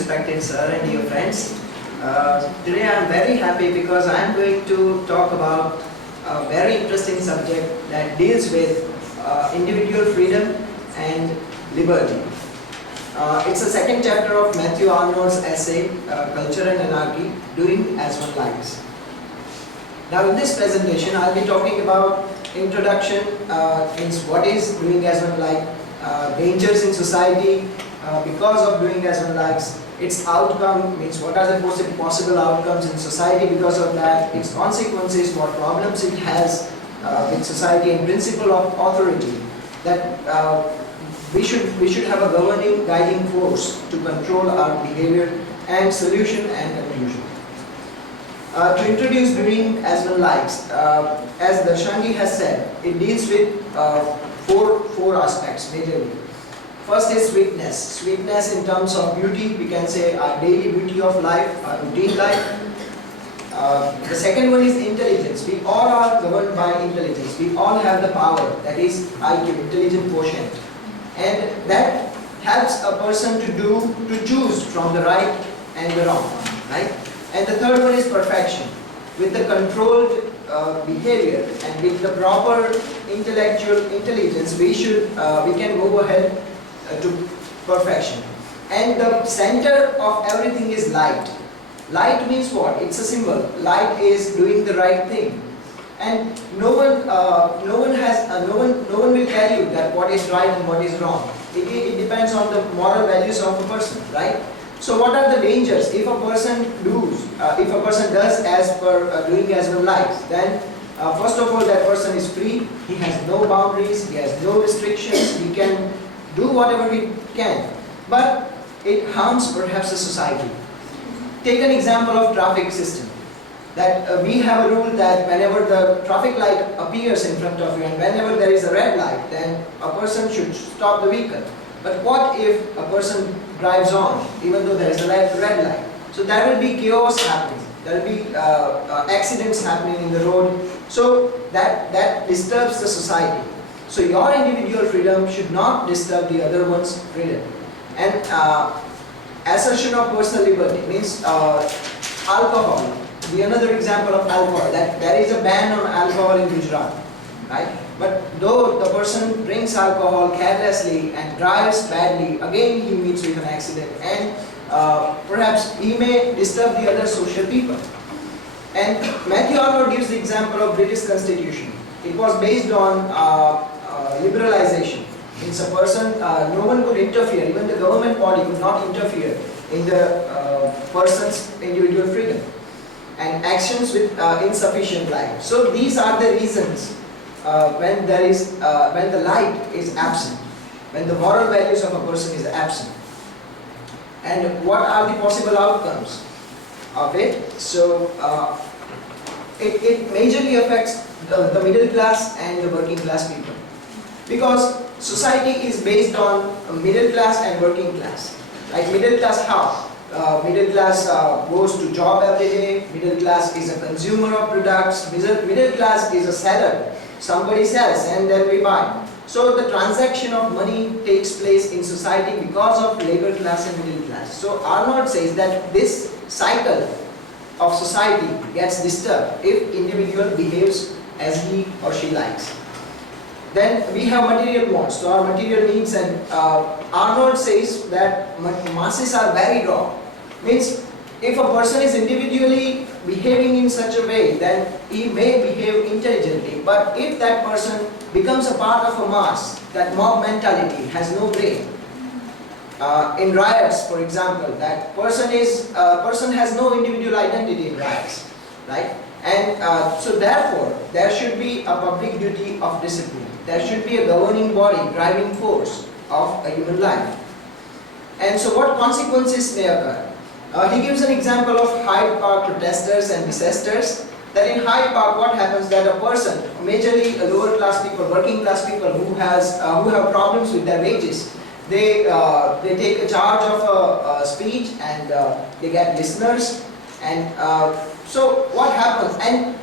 respected sir and dear friends. Today I am very happy because I am going to talk about a very interesting subject that deals with individual freedom and liberty. It's the second chapter of Mathew Arnold's essay, Culture and Anarchy, Doing as One Likes. Now in this presentation I will be talking about introduction, means what is doing as one like, dangers in society because of doing as one likes, its outcome, means what are the possible outcomes in society because of that, its consequences, what problems it has with society, and principle of authority, that we should have a governing guiding force to control our behavior, and solution and conclusion. To introduce doing as one likes, as Darshanji has said, it deals with four aspects majorly. First is sweetness. Sweetness in terms of beauty, we can say our daily beauty of life, our routine life. The second one is intelligence. We all are governed by intelligence. We all have the power, that is IQ, intelligent quotient. And that helps a person to choose from the right and the wrong, right? And the third one is perfection. With the controlled behavior and with the proper intellectual intelligence, we can go ahead to perfection. And the center of everything is light. Light means what? It's a symbol. Light is doing the right thing. And no one will tell you that what is right and what is wrong. It depends on the moral values of a person, right? So what are the dangers if a person does as per doing as one likes? Then first of all, that person is free. He has no boundaries. He has no restrictions. He can do whatever he can. But it harms perhaps the society. Take an example of traffic system. That we have a rule that whenever the traffic light appears in front of you and whenever there is a red light, then a person should stop the vehicle. But what if a person drives on even though there is a red light? So there will be chaos happening. There will be accidents happening in the road. So that disturbs the society. So your individual freedom should not disturb the other one's freedom. And assertion of personal liberty means alcohol. Be another example of alcohol. That there is a ban on alcohol in Gujarat, right? But though the person drinks alcohol carelessly and drives badly, again he meets with an accident, and perhaps he may disturb the other social people. And Mathew Arnold gives the example of British Constitution. It was based on liberalization. Means a person, no one could interfere, even the government body could not interfere in the person's individual freedom and actions with insufficient light. So these are the reasons when the light is absent, when the moral values of a person is absent. And what are the possible outcomes of it? So it majorly affects the middle class and the working class people, because society is based on middle class and working class. Like middle class how? Middle class goes to job every day. Middle class is a consumer of products. Middle class is a seller. Somebody sells and then we buy. So the transaction of money takes place in society because of labor class and middle class. So Arnold says that this cycle of society gets disturbed if individual behaves as he or she likes. Then we have material wants, so our material needs, and Arnold says that masses are very raw. Means if a person is individually behaving in such a way, then he may behave intelligently. But if that person becomes a part of a mass, that mob mentality has no brain. In riots, for example, that person has no individual identity in riots, right? And so therefore, there should be a public duty of discipline. There should be a governing body, driving force of a human life. And so what consequences may occur? He gives an example of Hyde Park protesters and dissenters. That in Hyde Park, what happens that a person, majorly lower class people, working class people who have problems with their wages, they take a charge of a speech and they get listeners, and so what happens? And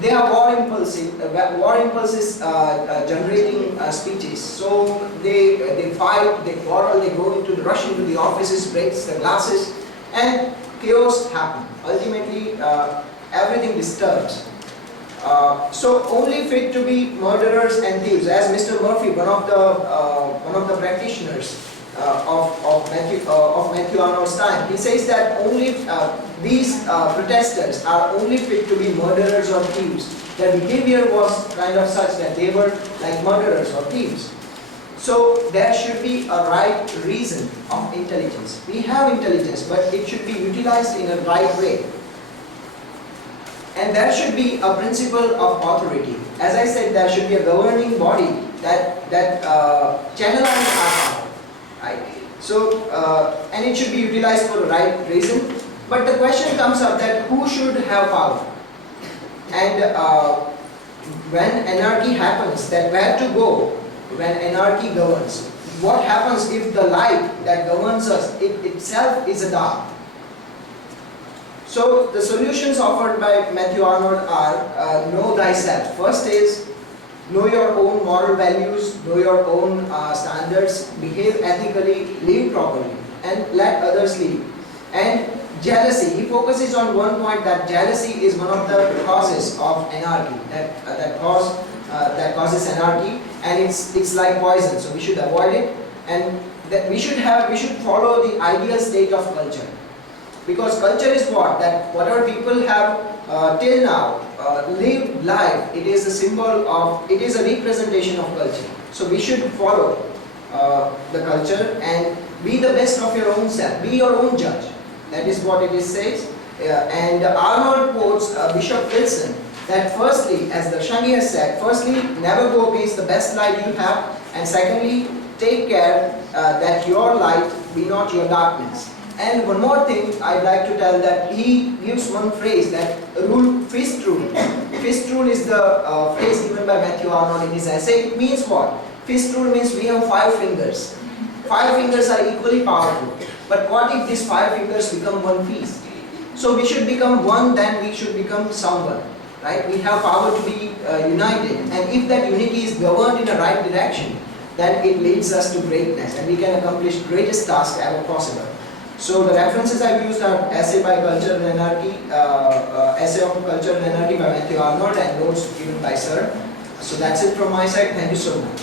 they are war impulses generating speeches. So they fight, they quarrel, they go rush into the offices, breaks the glasses, and chaos happens. Ultimately, everything disturbs. So only fit to be murderers and thieves, as Mr. Murphy, one of the practitioners of Mathew Arnold's time, he says that only these protesters are only fit to be murderers or thieves. Their behavior was kind of such that they were like murderers or thieves. So there should be a right reason of intelligence. We have intelligence, but it should be utilized in a right way. And there should be a principle of authority. As I said, there should be a governing body that channelizes our power, right? So, and it should be utilized for the right reason. But the question comes up that who should have power? And when anarchy happens, that where to go when anarchy governs? What happens if the light that governs us itself is a dark? So the solutions offered by Mathew Arnold are know thyself. First is know your own moral values, know your own standards, behave ethically, live properly, and let others live. And jealousy, he focuses on one point, that jealousy is one of the causes of anarchy, that causes anarchy, and it's like poison. So we should avoid it, and that we should follow the ideal state of culture. Because culture is what? That whatever people have till now lived life, it is a symbol of, it is a representation of culture. So we should follow the culture and be the best of your own self, be your own judge. That is what it says. And Arnold quotes Bishop Wilson that firstly, as the Shangi has said, firstly, never go against the best light you have, and secondly, take care that your light be not your darkness. And one more thing I'd like to tell, that he gives one phrase, that rule, fist rule. Fist rule is the phrase given by Mathew Arnold in his essay. It means what? Fist rule means we have 5 fingers. 5 fingers are equally powerful. But what if these 5 fingers become one fist? So we should become one, then we should become someone. Right? We have power to be united. And if that unity is governed in the right direction, then it leads us to greatness, and we can accomplish greatest task ever possible. So the references I've used are essay by Culture and Anarchy, essay of Culture and Anarchy by Mathew Arnold, and notes given by Sir. So that's it from my side. Thank you so much.